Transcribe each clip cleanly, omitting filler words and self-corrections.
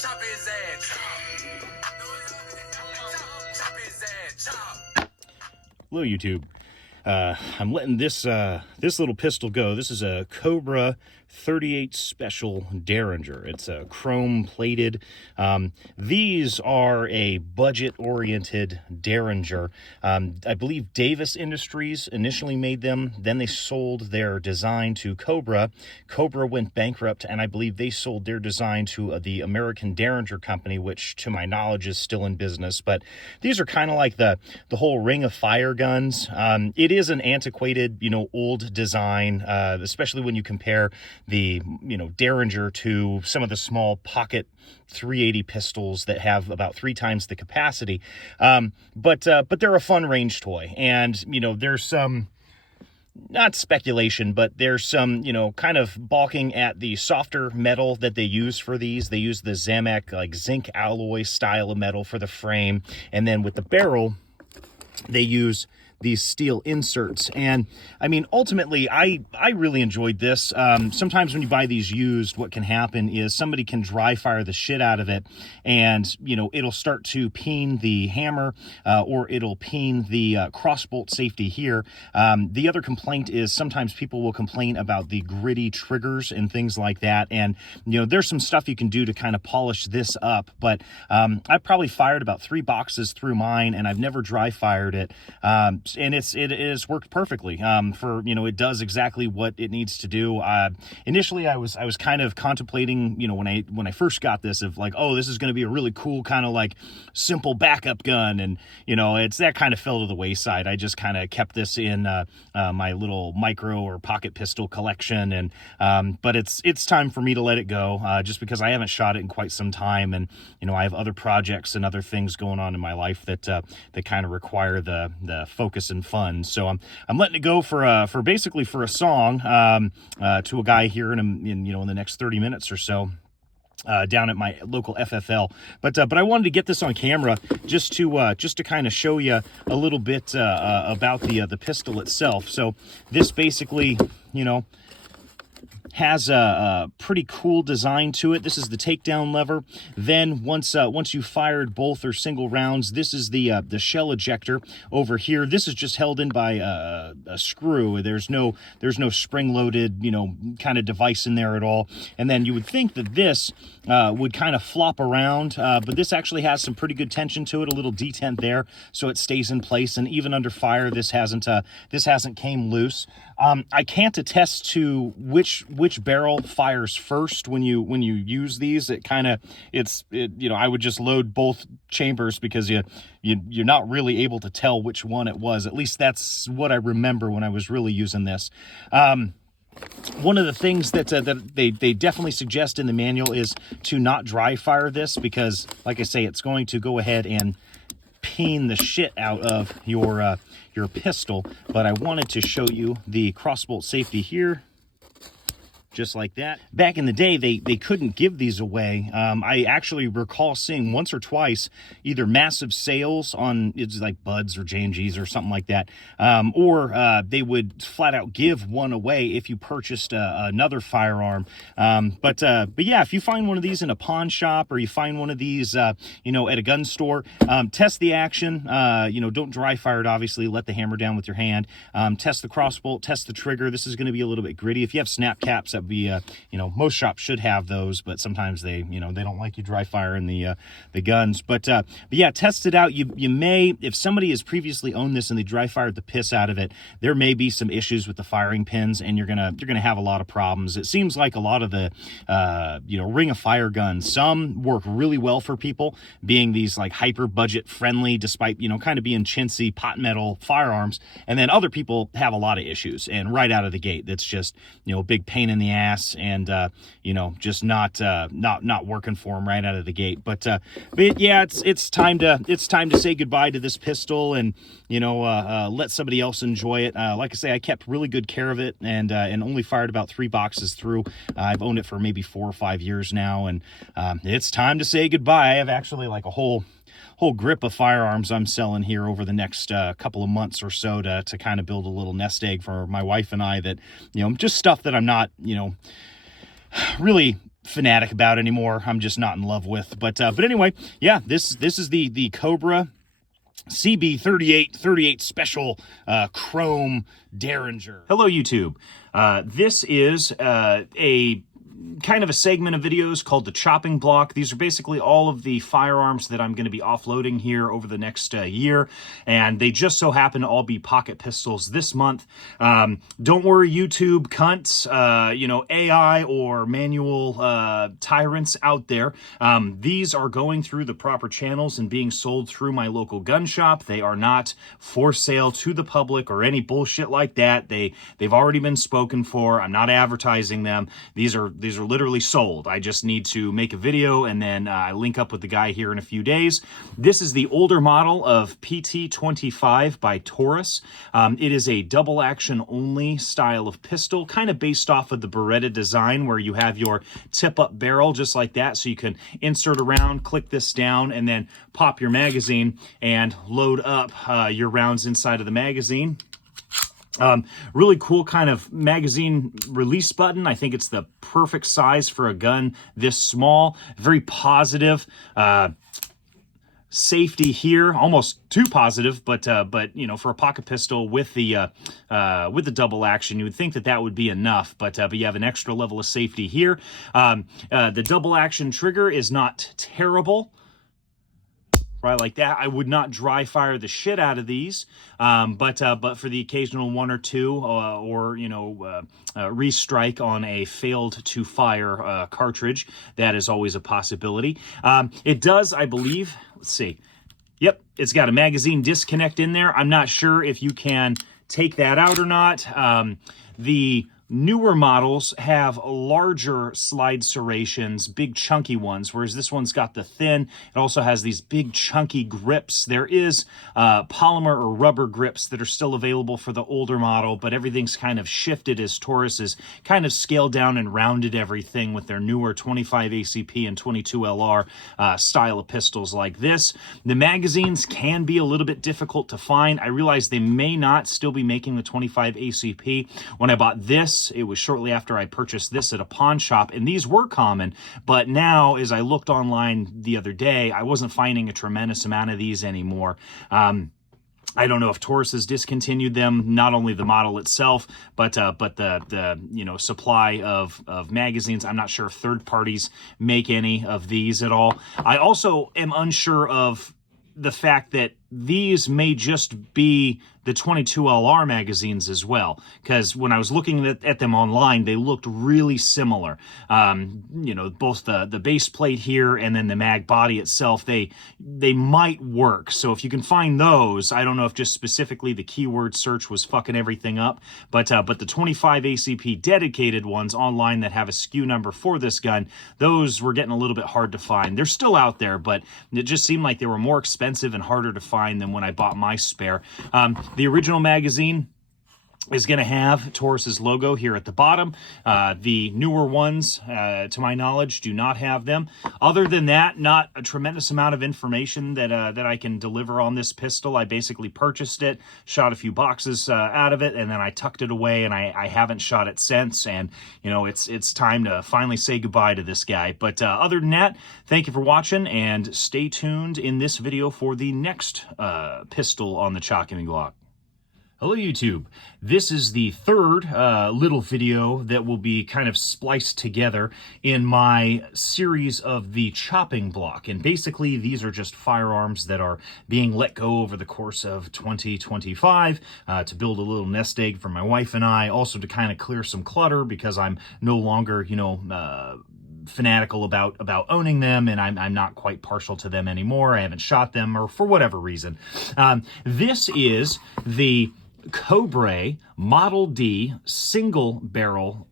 Chop his ass. Chop his ass. Chop. Hello, YouTube. I'm letting this little pistol go. This is a Cobra 38 Special Derringer. It's a chrome plated. These are a budget-oriented Derringer. I believe Davis Industries initially made them. Then they sold their design to Cobra. Cobra went bankrupt, and I believe they sold their design to the American Derringer Company, which, to my knowledge, is still in business. But these are kind of like the whole Ring of Fire guns. It is an antiquated, old design, especially when you compare the, Derringer to some of the small pocket 380 pistols that have about 3 times the capacity. But they're a fun range toy. And, there's some, not speculation, but there's some, kind of balking at the softer metal that they use for these. They use the Zamek, like zinc alloy style of metal for the frame. And then with the barrel, they use these steel inserts. And I mean, ultimately, I really enjoyed this. Sometimes when you buy these used, what can happen is somebody can dry fire the shit out of it, and it'll start to peen the hammer, or it'll peen the crossbolt safety here. The other complaint is sometimes people will complain about the gritty triggers and things like that. And there's some stuff you can do to kind of polish this up, but I probably fired about 3 boxes through mine, and I've never dry fired it. And it has worked perfectly. For it does exactly what it needs to do. Initially, I was kind of contemplating, when I first got this, of like, oh, this is going to be a really cool kind of like simple backup gun, and it's that kind of fell to the wayside. I just kind of kept this in my little micro or pocket pistol collection, and but it's time for me to let it go, just because I haven't shot it in quite some time, and I have other projects and other things going on in my life that kind of require the focus and fun. So I'm letting it go for basically for a song to a guy here in the next 30 minutes or so. Down at my local FFL, but I wanted to get this on camera just to kind of show you a little bit about the pistol itself. So this basically, has a pretty cool design to it. This is the takedown lever. Then once you fired both or single rounds, this is the shell ejector over here. This is just held in by a screw. There's no spring-loaded kind of device in there at all. And then you would think that this would kind of flop around, but this actually has some pretty good tension to it. A little detent there, so it stays in place. And even under fire, this hasn't came loose. I can't attest to which barrel fires first when you use these. I would just load both chambers, because you're not really able to tell which one it was. At least that's what I remember when I was really using this. One of the things that they definitely suggest in the manual is to not dry fire this, because, like I say, it's going to go ahead and peen the shit out of your pistol. But I wanted to show you the crossbolt safety here, just like that. Back in the day, they couldn't give these away. I actually recall seeing once or twice either massive sales on, it's like Buds or J&G's or something like that, or they would flat out give one away if you purchased another firearm. But yeah, if you find one of these in a pawn shop, or you find one of these at a gun store, test the action. Don't dry fire it, obviously. Let the hammer down with your hand. Test the crossbolt, test the trigger. This is going to be a little bit gritty. If you have snap caps, that would be most shops should have those, but sometimes they don't like you dry firing the guns. But yeah, test it out. You may, if somebody has previously owned this and they dry fired the piss out of it, there may be some issues with the firing pins, and you're gonna have a lot of problems. It seems like a lot of the Ring of Fire guns, some work really well for people, being these like hyper budget friendly, despite kind of being chintzy pot metal firearms, and then other people have a lot of issues, and right out of the gate, that's just a big pain in the ass, and just not working for them right out of the gate. But yeah, it's time to say goodbye to this pistol, and let somebody else enjoy it. Like I say, I kept really good care of it, and only fired about 3 boxes through. I've owned it for maybe 4 or 5 years now, and it's time to say goodbye. I have actually like a whole grip of firearms I'm selling here over the next couple of months or so to kind of build a little nest egg for my wife and I, that just stuff that I'm not really fanatic about anymore. I'm just not in love with. But anyway, yeah, this is the Cobra CB38 Special Chrome Derringer. Hello, YouTube. This is a kind of a segment of videos called the chopping block. These are basically all of the firearms that I'm going to be offloading here over the next year, and they just so happen to all be pocket pistols this month. Don't worry, YouTube cunts, you know, AI or manual tyrants out there. These are going through the proper channels and being sold through my local gun shop. They are not for sale to the public or any bullshit like that. They've already been spoken for. I'm not advertising them. These are literally sold. I just need to make a video, and then I link up with the guy here in a few days. This is the older model of PT-25 by Taurus. It is a double action only style of pistol, kind of based off of the Beretta design, where you have your tip up barrel just like that, so you can insert a round, click this down, and then pop your magazine and load up your rounds inside of the magazine. Really cool kind of magazine release button. I think it's the perfect size for a gun this small. Very positive. Safety here, almost too positive, but you know, for a pocket pistol with the double action, you would think that would be enough, but you have an extra level of safety here. The double action trigger is not terrible. Right, like that. I would not dry fire the shit out of these, but for the occasional one or two, or you know, restrike on a failed to fire cartridge, that is always a possibility. It does, I believe. Let's see. Yep, it's got a magazine disconnect in there. I'm not sure if you can take that out or not. The newer models have larger slide serrations, big chunky ones, whereas this one's got the thin. It also has these big chunky grips. There is polymer or rubber grips that are still available for the older model, but everything's kind of shifted as Taurus has kind of scaled down and rounded everything with their newer 25 ACP and 22 LR style of pistols like this. The magazines can be a little bit difficult to find. I realize they may not still be making the 25 ACP. When I bought this, it was shortly after I purchased this at a pawn shop, and these were common, but now as I looked online the other day, I wasn't finding a tremendous amount of these anymore. I don't know if Taurus has discontinued them, not only the model itself, but the you know, supply of magazines. I'm not sure if third parties make any of these at all. I also am unsure of the fact that these may just be the 22 LR magazines as well, because when I was looking at them online, they looked really similar. You know, both the base plate here and then the mag body itself, they might work. So if you can find those, I don't know if just specifically the keyword search was fucking everything up, but the 25 ACP dedicated ones online that have a SKU number for this gun, those were getting a little bit hard to find. They're still out there, but it just seemed like they were more expensive and harder to find than when I bought my spare. The original magazine is going to have Taurus's logo here at the bottom. The newer ones, to my knowledge, do not have them. Other than that, not a tremendous amount of information that I can deliver on this pistol. I basically purchased it, shot a few boxes out of it, and then I tucked it away, and I haven't shot it since. And you know, it's time to finally say goodbye to this guy. But other than that, thank you for watching, and stay tuned in this video for the next pistol on the chopping block. Hello, YouTube. This is the third little video that will be kind of spliced together in my series of the chopping block. And basically, these are just firearms that are being let go over the course of 2025 to build a little nest egg for my wife and I, also to kind of clear some clutter because I'm no longer, you know, fanatical about owning them, and I'm not quite partial to them anymore. I haven't shot them, or for whatever reason. This is the Cobra Model D single barrel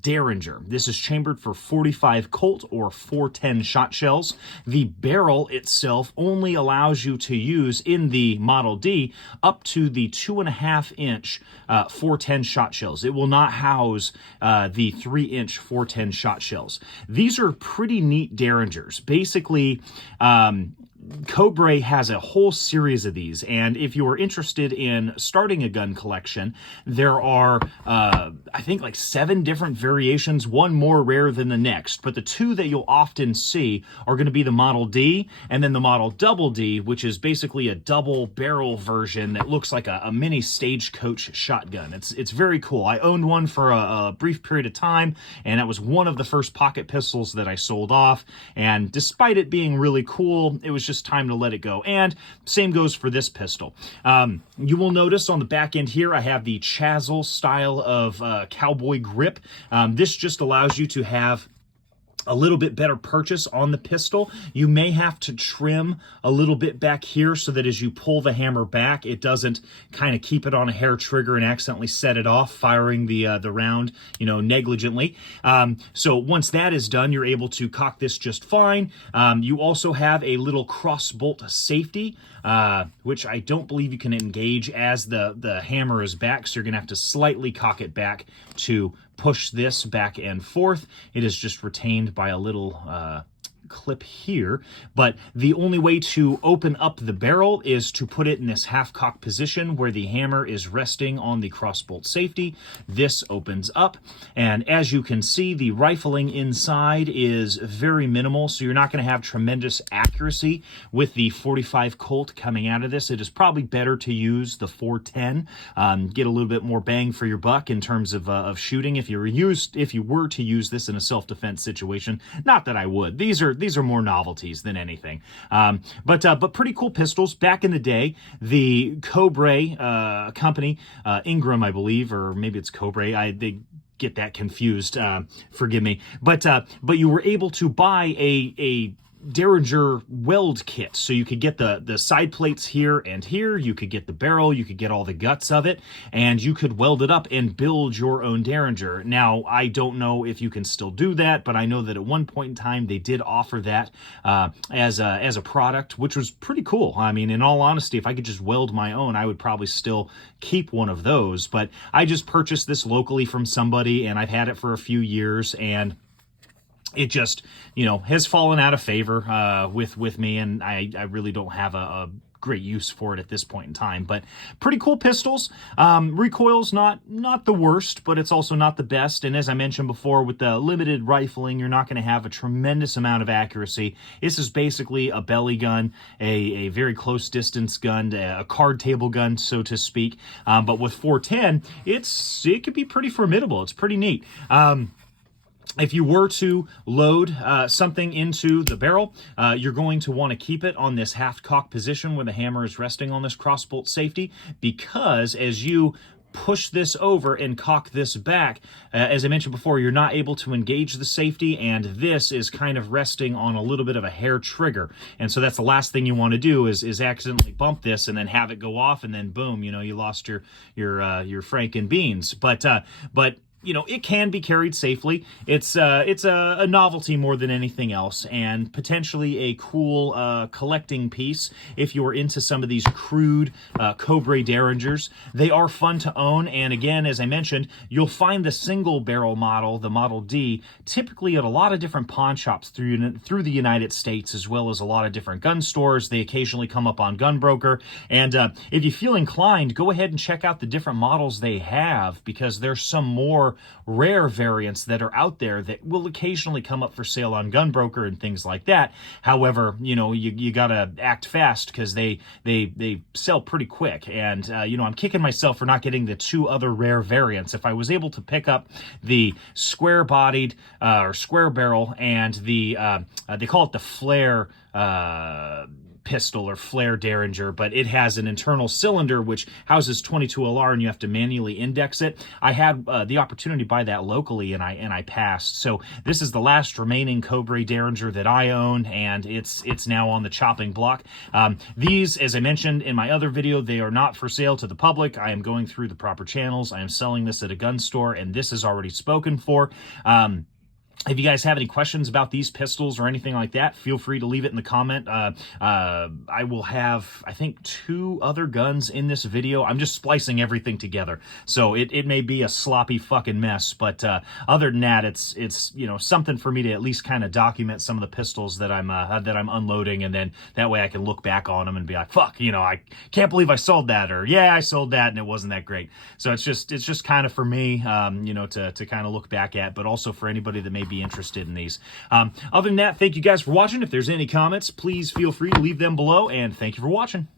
Derringer. This is chambered for 45 Colt or 410 shot shells. The barrel itself only allows you to use in the Model D up to the 2.5-inch 410 shot shells. It will not house the 3-inch 410 shot shells. These are pretty neat Derringers. Basically, Cobra has a whole series of these, and if you are interested in starting a gun collection, there are, I think, like 7 different variations, one more rare than the next, but the 2 that you'll often see are going to be the Model D and then the Model Double D, which is basically a double barrel version that looks like a mini stagecoach shotgun. It's very cool. I owned one for a brief period of time, and that was one of the first pocket pistols that I sold off, and despite it being really cool, it was just time to let it go. And same goes for this pistol. You will notice on the back end here, I have the Chazelle style of cowboy grip. This just allows you to have a little bit better purchase on the pistol. You may have to trim a little bit back here so that as you pull the hammer back, it doesn't kind of keep it on a hair trigger and accidentally set it off, firing the round, negligently. So once that is done, you're able to cock this just fine. You also have a little cross bolt safety, which I don't believe you can engage as the hammer is back, so you're gonna have to slightly cock it back to push this back and forth. It is just retained by a little clip here, but the only way to open up the barrel is to put it in this half-cock position where the hammer is resting on the crossbolt safety. This opens up, and as you can see, the rifling inside is very minimal, so you're not going to have tremendous accuracy with the 45 Colt coming out of this. It is probably better to use the 410, get a little bit more bang for your buck in terms of shooting if you were to use this in a self-defense situation. Not that I would. These are more novelties than anything. But pretty cool pistols. Back in the day, the Cobra company, Ingram, I believe, or maybe it's Cobra. They get that confused. Forgive me. But you were able to buy a Derringer weld kit, so you could get the side plates here and here, you could get the barrel, you could get all the guts of it, and you could weld it up and build your own Derringer. Now, I don't know if you can still do that, but I know that at one point in time they did offer that as a product, which was pretty cool. I mean, in all honesty, if I could just weld my own, I would probably still keep one of those, but I just purchased this locally from somebody, and I've had it for a few years, and it just, has fallen out of favor with me, and I really don't have a great use for it at this point in time. But pretty cool pistols. Recoil's not the worst, but it's also not the best. And as I mentioned before, with the limited rifling, you're not going to have a tremendous amount of accuracy. This is basically a belly gun, a very close distance gun, a card table gun, so to speak. But with 410, it could be pretty formidable. It's pretty neat. If you were to load something into the barrel, you're going to want to keep it on this half-cock position where the hammer is resting on this crossbolt safety, because as you push this over and cock this back, as I mentioned before, you're not able to engage the safety, and this is kind of resting on a little bit of a hair trigger. And so that's the last thing you want to do is accidentally bump this and then have it go off, and then boom, you lost your Franken beans. But it can be carried safely. It's a novelty more than anything else, and potentially a cool collecting piece if you're into some of these crude Cobra Derringers. They are fun to own, and again, as I mentioned, you'll find the single barrel model, the Model D, typically at a lot of different pawn shops through the United States, as well as a lot of different gun stores. They occasionally come up on Gunbroker, and if you feel inclined, go ahead and check out the different models they have, because there's some more rare variants that are out there that will occasionally come up for sale on Gunbroker and things like that. However, you gotta act fast, because they sell pretty quick. And I'm kicking myself for not getting the 2 other rare variants. If I was able to pick up the square bodied or square barrel and the they call it the flare pistol or flare Derringer, but it has an internal cylinder which houses 22 LR, and you have to manually index it. I had the opportunity to buy that locally, and I passed. So this is the last remaining Cobra Derringer that I own, and it's now on the chopping block. These, as I mentioned in my other video, they are not for sale to the public. I am going through the proper channels. I am selling this at a gun store, and this is already spoken for. If you guys have any questions about these pistols or anything like that, feel free to leave it in the comment. I will have, I think, 2 other guns in this video. I'm just splicing everything together, so it may be a sloppy fucking mess. But other than that, it's you know, something for me to at least kind of document some of the pistols that I'm unloading, and then that way I can look back on them and be like, fuck, you know, I can't believe I sold that, or yeah, I sold that and it wasn't that great. So it's just kind of for me, you know, to kind of look back at, but also for anybody that may be interested in these. Other than that, thank you guys for watching. If there's any comments, please feel free to leave them below, and thank you for watching.